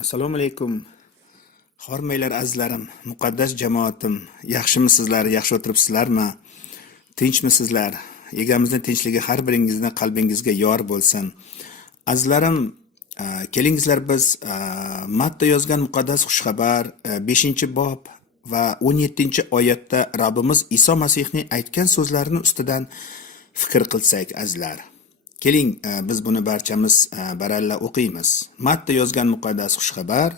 Assalomu alaykum. Hormaylar azizlarim, muqaddas jamoatim. Yaxshimisizlar, yaxshi o'tiribsizlarmi? Tinchmisizlar? Egamizning tinchligi har biringizning qalbingizga yor bo'lsin. Azizlarim, kelingizlar biz Matta yozgan muqaddas xushxabar 5-bob va 17-oyatda Rabbimiz Iso Masihning aytgan so'zlarini ustidan fikr qilsak azizlar. Keling, biz buni barchamiz baralla o'qiymiz. Matta yozgan muqaddas xushxabar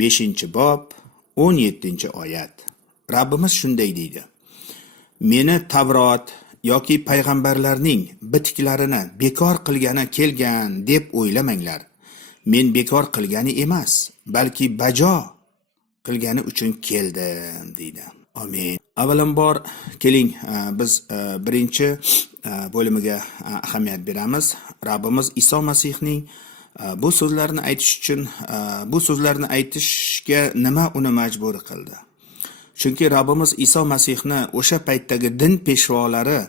5-bob 17-oyat. Rabbimiz shunday deydi: Meni Tavrot yoki payg'ambarlarning bitiklarini bekor qilgani kelgan deb o'ylamanglar. Men bekor qilgani emas, balki bajo qilgani uchun keldim deydi. Amin. Avvalambor keling biz birinchi bo'limiga ahamiyat beramiz. Rabbimiz Iso Masihning bu so'zlarni aytish uchun bu so'zlarni aytishga nima uni majbur qildi? Chunki Rabbimiz Iso Masihni o'sha paytdagi din peshvolari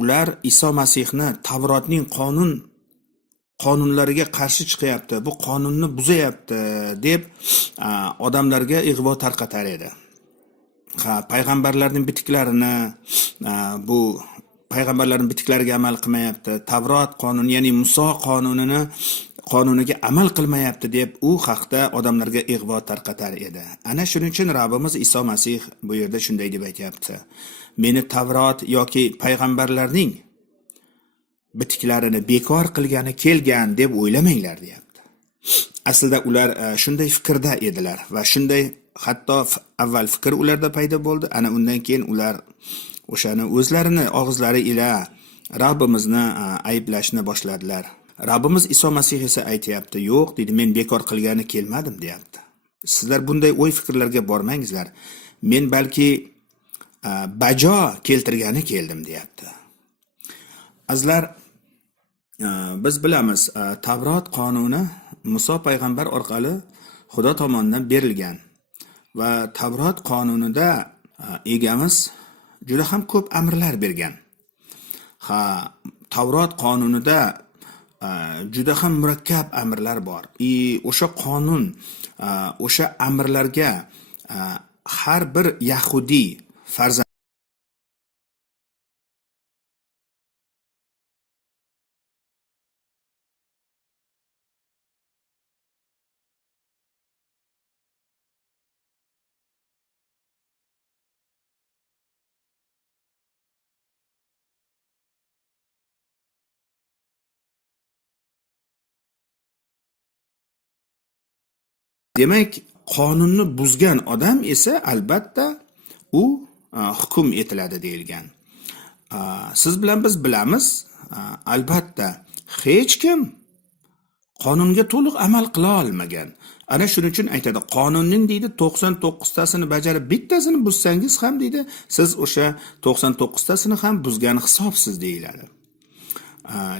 ular Iso Masihni Tavrotning qonunlariga qarshi chiqyapti, bu qonunni buzayapti deb odamlarga ig'vo tarqatar edi. Payg'ambarlarning bitiklarini bu payg'ambarlarning bitiklariga amal qilmayapti. Tavrot qonuni, ya'ni Muso qonuniga amal qilmayapti deb u haqda odamlarga ig'vo tarqatar edi. Ana shuning uchun Rabbimiz Iso Masih bu yerda shunday deb aytayapti: Meni Tavrot yoki payg'ambarlarning bitiklarini bekor qilgani kelgan deb o'ylamanglar deyapti. Aslida ular shunday fikrda edilar va shunday hatto avval fikr ularda paydo bo'ldi. Ana undan keyin ular o'shani o'zlarini og'izlari ila Rabbimizni ayblashni boshladilar. Rabbimiz Iso Masih esa aytayapti: "Yo'q", dedi, "men bekor qilgani kelmadim", deyapti. Sizlar bunday o'y fikrlarga bormangizlar. Men balki bajo keltirgani keldim, deyapti. Azizlar, biz bilamiz, Tavrot qonuni Muso payg'ambar orqali Xudo tomonidan berilgan va Tavrot qonunida egamiz juda ham ko'p amrlar bergan. Tavrot qonunida juda ham murakkab amrlar bor. O'sha qonun, o'sha amrlarga har bir yahudiy farzand demak, qonunni buzgan odam esa albatta u hukm etiladi deyilgan. Siz bilan biz bilamiz, albatta hech kim qonunga to'liq amal qila olmagan. Ana shuning uchun aytadi, qonunning deydi 99tasini bajarib bittasini buzsangiz ham deydi, siz o'sha 99tasini ham buzgan hisobsiz deyiladi.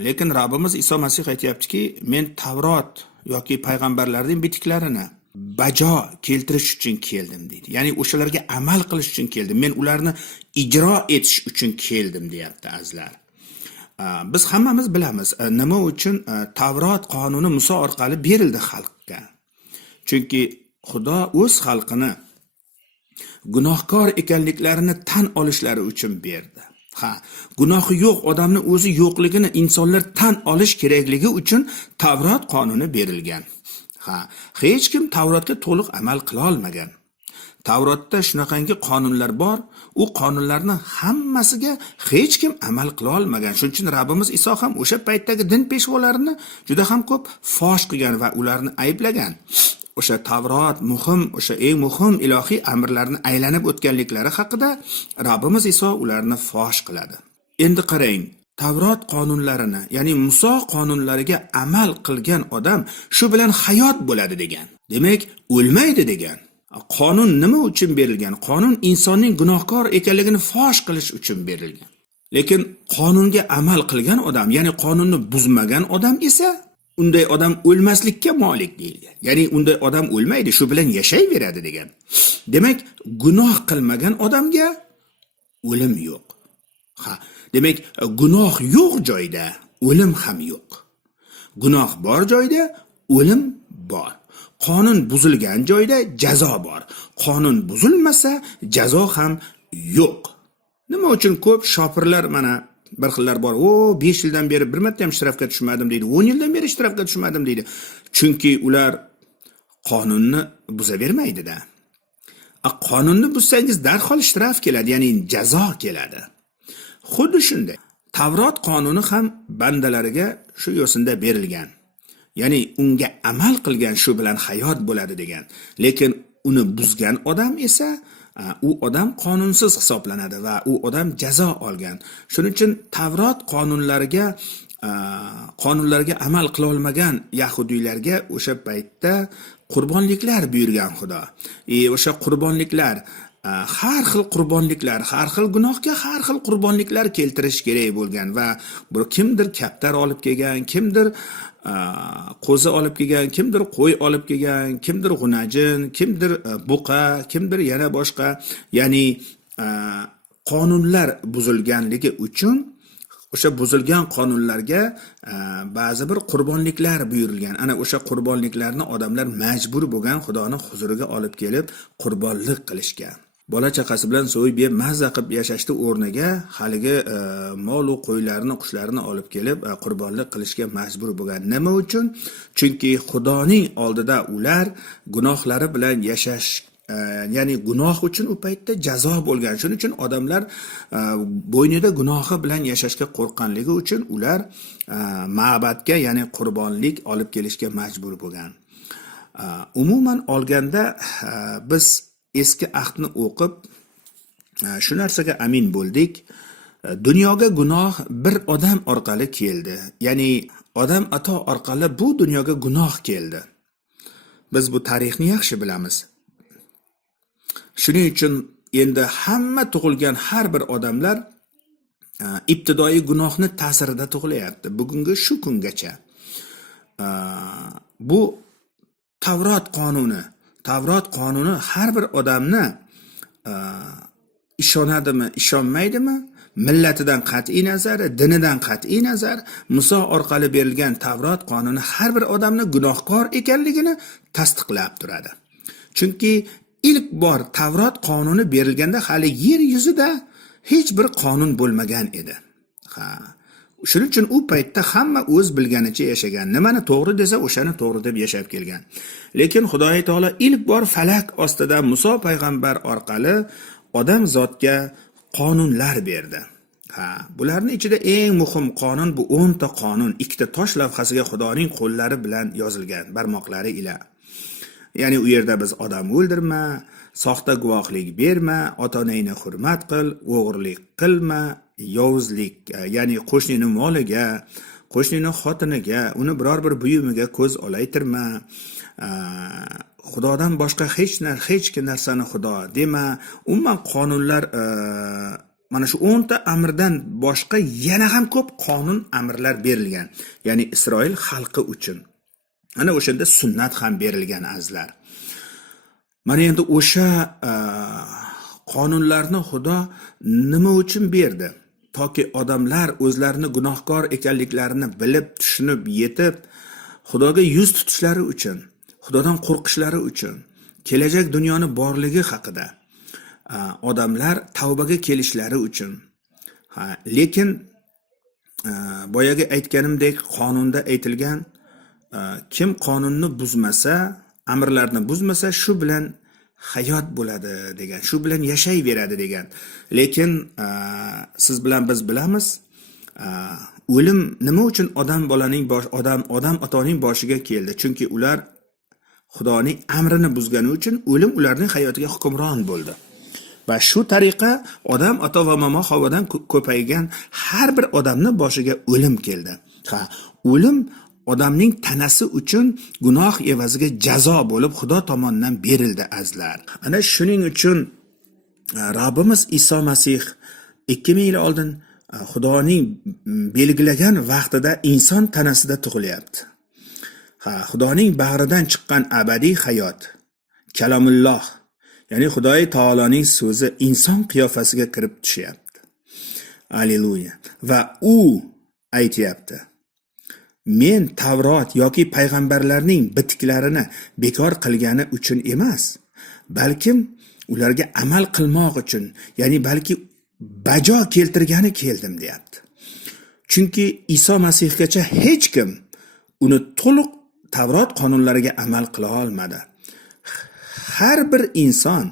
Lekin Rabbimiz Iso Masih aytayaptiki, men Tavrot yoki payg'ambarlarning bitiklarini bajo keltirish uchun keldim deydi. Ya'ni o'shalarga amal qilish uchun keldim. Men ularni ijro etish uchun keldim, deyapti azizlar. Biz hammamiz bilamiz, nima uchun Tavrot qonuni Muso orqali berildi xalqqa. Chunki Xudo o'z xalqini gunohkor ekanliklarini tan olishlari uchun berdi. Gunohi yo'q odamni o'zi yo'qligini insonlar tan olish kerakligi uchun Tavrot qonuni berilgan. Hech kim Tavrotga to'liq amal qila olmagan. Tavrotda shunaqangi qonunlar bor, u qonunlarni hammasiga hech kim amal qila olmagan. Shuning uchun Rabbimiz Iso ham o'sha paytdagi din peshvolarini juda ham ko'p fosh qilgan va ularni ayblagan. O'sha Tavrot o'sha eng muhim ilohiy amrlarni aylanib o'tganliklari haqida Rabbimiz Iso ularni fosh qiladi. Endi qarang, Tavrot qonunlarini, ya'ni Muso qonunlariga amal qilgan odam shu bilan hayot bo'ladi degan. Demak, o'lmaydi degan. Qonun nima uchun berilgan? Qonun insonning gunohkor ekanligini fosh qilish uchun berilgan. Lekin qonunga amal qilgan odam, ya'ni qonunni buzmagan odam esa unday odam o'lmaslikka molik deyilgan. Ya'ni unday odam o'lmaydi, shu bilan yashayveradi degan. Demak, gunoh qilmagan odamga o'lim yo'q. Demak, gunoh yo'q joyda o'lim ham yo'q. Gunoh bor joyda o'lim bor. qonun buzilgan joyda jazo bor. Qonun buzilmasa jazo ham yo'q. Nima uchun ko'p shopirlar mana bir xillar bor. 5 yildan beri bir marta ham shtrafga tushmadim deydi. 10 yildan beri shtrafga tushmadim deydi. Chunki ular qonunni buzavermaydi-da. Qonunni buzsangiz darhol shtraf keladi, ya'ni jazo keladi. Xuddi shunday. Tavrot qonuni ham bandalariga shu yo'sinda berilgan. Ya'ni unga amal qilgan shu bilan hayot bo'ladi degan. Lekin uni buzgan odam esa u odam qonunsiz hisoblanadi va u odam jazo olgan. Shuning uchun Tavrot qonunlarga amal qila olmagan yahudiylarga o'sha paytda qurbonliklar buyurgan Xudo. O'sha qurbonliklar har xil qurbonliklar, har xil gunohga har xil qurbonliklar keltirish kerak bo'lgan va bir kimdir kaptar olib kelgan, kimdir qo'zi olib kelgan, kimdir qo'y olib kelgan, kimdir g'unajin, kimdir buqa, kimdir yana boshqa, ya'ni qonunlar buzilganligi uchun o'sha buzilgan qonunlarga ba'zi bir qurbonliklar buyurilgan. Ana o'sha qurbonliklarni odamlar majbur bo'lgan Xudoning huzuriga olib kelib qurbonlik qilishga. Bola chaqasi bilan so'yib yeb mazza qilib yashashni o'rniga haligi mol va qo'ylarni, qushlarni olib kelib qurbonlik qilishga majbur bo'lgan. Nima uchun? Chunki Xudoning oldida ular gunohlari bilan yashash, ya'ni gunoh uchun u paytda jazo bo'lgan. Shuning uchun odamlar bo'ynida gunohi bilan yashashga qo'rqqanligi uchun ular ma'batga, ya'ni qurbonlik olib kelishga majbur bo'lgan. Umuman olganda biz eski ahdni o'qib shu narsaga amin bo'ldik. Dunyoga gunoh bir odam orqali keldi. Ya'ni odam ato orqali bu dunyoga gunoh keldi. Biz bu tarixni yaxshi bilamiz. Shuning uchun endi hamma tug'ilgan har bir odamlar ibtidoiy gunohni ta'sirida tug'ilyapti. Bugungi shu kungacha. Bu Tavrot qonuni har bir odamni ishonadimi, ishonmaydimi, millatidan qat'iy nazar, dinidan qat'iy nazar, Muso orqali berilgan Tavrot qonuni har bir odamni gunohkor ekanligini tasdiqlab turadi. Chunki ilk bor Tavrot qonuni berilganda hali yer yuzida hech bir qonun bo'lmagan edi. Shuning uchun u paytda hamma o'z bilganicha yashagan. Nimani to'g'ri desa, o'shani to'g'ri deb yashab kelgan. Lekin Xudoy taolo ilk bor falak ostida Muso payg'ambar orqali odam zotga qonunlar berdi. Bularning ichida eng muhim qonun bu 10 ta qonun, 2 ta tosh lavhasiga Xudoning qo'llari bilan yozilgan, barmoqlari ila. Ya'ni u yerda biz odam o'ldirma, soxta guvohlik berma, ota-onangni hurmat qil, o'g'irlik qilma, yovuzlik, ya'ni qo'shnini moliga, qo'shnini xotiniga, uni biror bir buyumiga ko'z olaytirma, Xudodan boshqa hech narsani Xudo dema. Umuman qonunlar mana shu 10 ta amrdan boshqa yana ham ko'p qonun, amrlar berilgan. Ya'ni Isroil xalqi uchun. Ana o'shanda sunnat ham berilgan azizlar. Mana endi o'sha qonunlarni Xudo nima uchun berdi? Toki odamlar o'zlarini gunohkor ekanliklarini bilib, tushunib, yetib, Xudoga yuz tutishlari uchun, Xudodan qo'rqishlari uchun, kelajak dunyoni borligi haqida odamlar tavbaga kelishlari uchun. Lekin boyaga aytganimdek qonunda aytilgan, kim qonunni buzmasa, amrlarni buzmasa, shu bilan hayot bo'ladi degan, shu bilan yashayveradi degan. Lekin siz bilan biz bilamiz, o'lim nima uchun odam otaning boshiga keldi? Chunki ular Xudoning amrini buzgani uchun o'lim ularning hayotiga hukmron bo'ldi. Va shu tariqa odam ota va momo Havodan ko'paygan har bir odamni boshiga o'lim keldi. O'lim odamning tanasi uchun gunoh evaziga jazo bo'lib Xudo tomonidan berildi azizlar. Ana shuning uchun Rabbimiz Iso Masih 2000 yil oldin Xudoning belgilagan vaqtida inson tanasida tug'ilyapti. Xudoning bag'ridan chiqqan abadiy hayot, Kalamulloh, ya'ni Xudoy taoloning so'zi inson qiyofasiga kirib tushyapti. Alleluya. Va u aytayapti: men Tavrot yoki payg'ambarlarning bitiklarini bekor qilgani uchun emas, balkim ularga amal qilmoq uchun, ya'ni balki bajo keltirgani keldim deyapti. Chunki Iso Masihgacha hech kim uni to'liq Tavrot qonunlariga amal qila olmadi. Har bir inson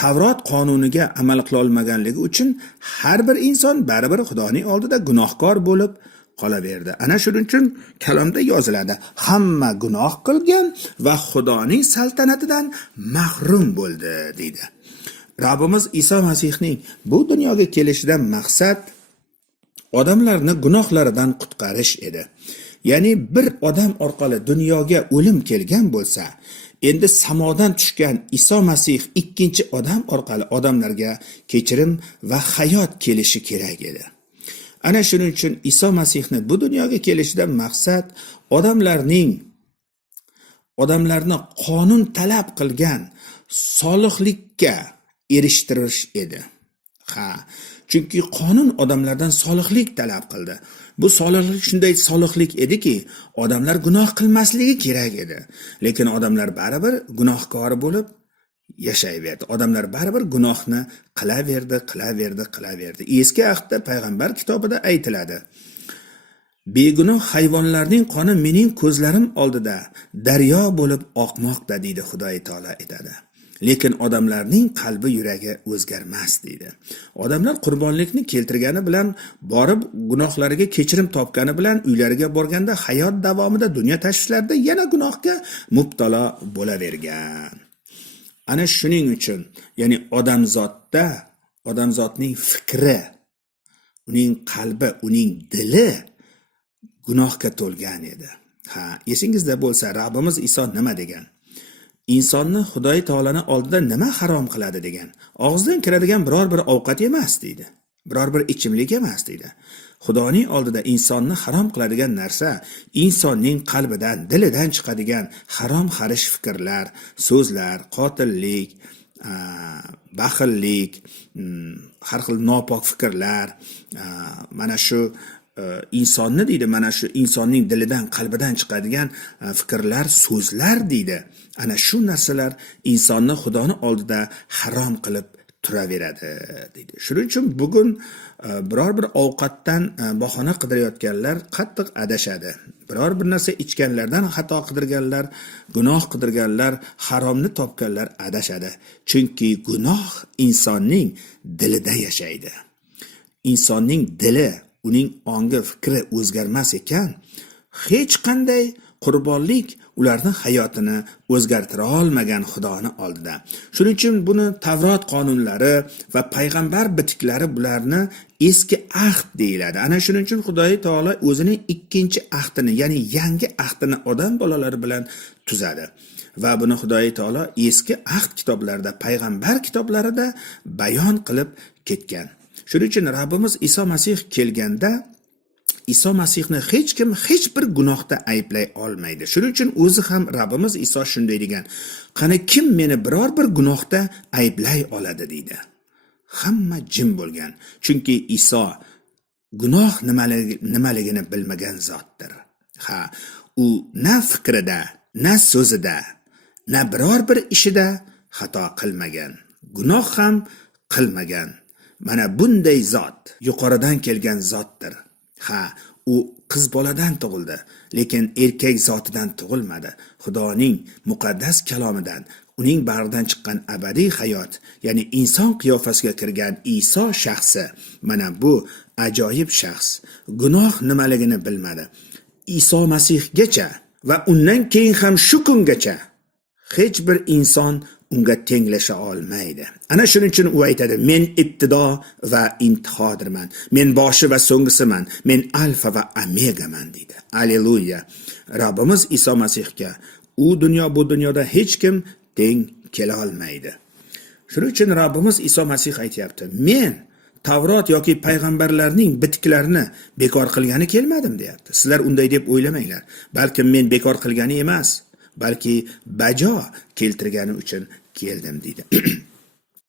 Tavrot qonuniga amal qila olmaganligi uchun har bir inson baribir Xudoning oldida gunohkor bo'lib qolaverdi. Ana shuning uchun kalomda yoziladi: hamma gunoh qilgan va Xudoning saltanatidan mahrum bo'ldi deydi. Rabbimiz Iso Masihning bu dunyoga kelishidan maqsad odamlarni gunohlaridan qutqarish edi. Ya'ni bir odam orqali dunyoga o'lim kelgan bo'lsa, endi samodan tushgan Iso Masih ikkinchi odam orqali odamlarga kechirim va hayot kelishi kerak edi. Ana shuning uchun Iso Masihni bu dunyoga kelishidan maqsad odamlarni qonun talab qilgan solihlikka erishtirish edi. Chunki qonun odamlardan solihlik talab qildi. Bu solihlik shunday solihlik ediki, odamlar gunoh qilmasligi kerak edi. Lekin odamlar baribir gunohkor bo'lib yashayverdi. Odamlar baribir gunohni qilaverdi. Eski ahdda payg'ambar kitobida aytiladi: begunoh hayvonlarning qoni mening ko'zlarim oldida daryo bo'lib oqmoqda deydi Xudoy taolo aytadi. Lekin odamlarning qalbi yuragi o'zgarmas deydi. Odamlar qurbonlikni keltirgani bilan, borib gunohlariga kechirim topgani bilan uylariga borganda hayot davomida dunyo tashvishlarida yana gunohga mubtalo bo'lavergan. Ana shuning uchun, ya'ni odamzotning fikri, uning qalbi, uning dili gunohga to'lgan edi. Esingizda bo'lsa, Rabbimiz Iso nima degan? Insonni Xudoy taolaning oldida nima harom qiladi degan? Og'izdan kiradigan biror bir ovqat emas deydi. Biror bir ichimlik emas deydi. Xudoning oldida insonni harom qiladigan narsa insonning qalbidan, dilidan chiqadigan harom xarish fikrlar, so'zlar, qotillik, baxillik, har xil nopok fikrlar, mana shu insonni deydi, mana shu insonning dilidan, qalbidan chiqadigan fikrlar, so'zlar deydi. Ana shu narsalar insonni Xudoning oldida harom qilib turaveradi deydi. Shuning uchun bugun biror bir ovqatdan bahona qidirayotganlar qattiq adashadi. Biror bir narsa ichganlardan xato qidirganlar, gunoh qidirganlar, haromni topganlar adashadi. Chunki gunoh insonning dilida yashaydi. Insonning dili, uning ongi, fikri o'zgarmas ekan, hech qanday qurbonlik ularning hayotini o'zgartira olmagan Xudoning oldida. Shuning uchun buni Tavrot qonunlari va payg'ambar bitiklari bularni eski ahd deyiladi. Ana shuning uchun Xudoy taolo o'zining ikkinchi ahdini, ya'ni yangi ahdini odam bolalari bilan tuzadi. Va buni Xudoy taolo eski ahd kitoblarida, payg'ambar kitoblarida bayon qilib ketgan. Shuning uchun Rabbimiz Iso Masih kelganda Iso Masihni hech kim hech bir gunohda ayblay olmaydi. Shuning uchun o'zi ham Rabbimiz Iso shunday degan: qani kim meni biror bir gunohda ayblay oladi deydi. Hamma jim bo'lgan. Chunki Iso gunoh nimaligini bilmagan zotdir. U na fikrida, na so'zida, na biror bir ishida xato qilmagan, gunoh ham qilmagan. Mana bunday zot yuqoridan kelgan zotdir. U qiz boladan tug'ildi, lekin erkak zotidan tug'ilmadi. Xudoning muqaddas kalomidan, uning bag'ridan chiqqan abadiy hayot, ya'ni inson qiyofasiga kirgan Iso shaxsi, mana bu ajoyib shaxs gunoh nimaligini bilmadi. Iso Masihgacha va undan keyin ham shu kungacha hech bir inson unga tenglasha olmaydi. Ana shuning uchun u aytadi: men ibtido va intihodirman. Men boshi va so'nggisiman. Men alfa va omegaman deydi. Alleluya. Rabbimiz Iso Masihga bu dunyoda hech kim teng kela olmaydi. Shuning uchun Rabbimiz Iso Masih aytayapti: men Tavrot yoki payg'ambarlarning bitiklarini bekor qilgani kelmadim deyapti. Sizlar unday deb o'ylamanglar. Balkim men bekor qilgani emas, balki bajo keltirgani uchun keldim deydi.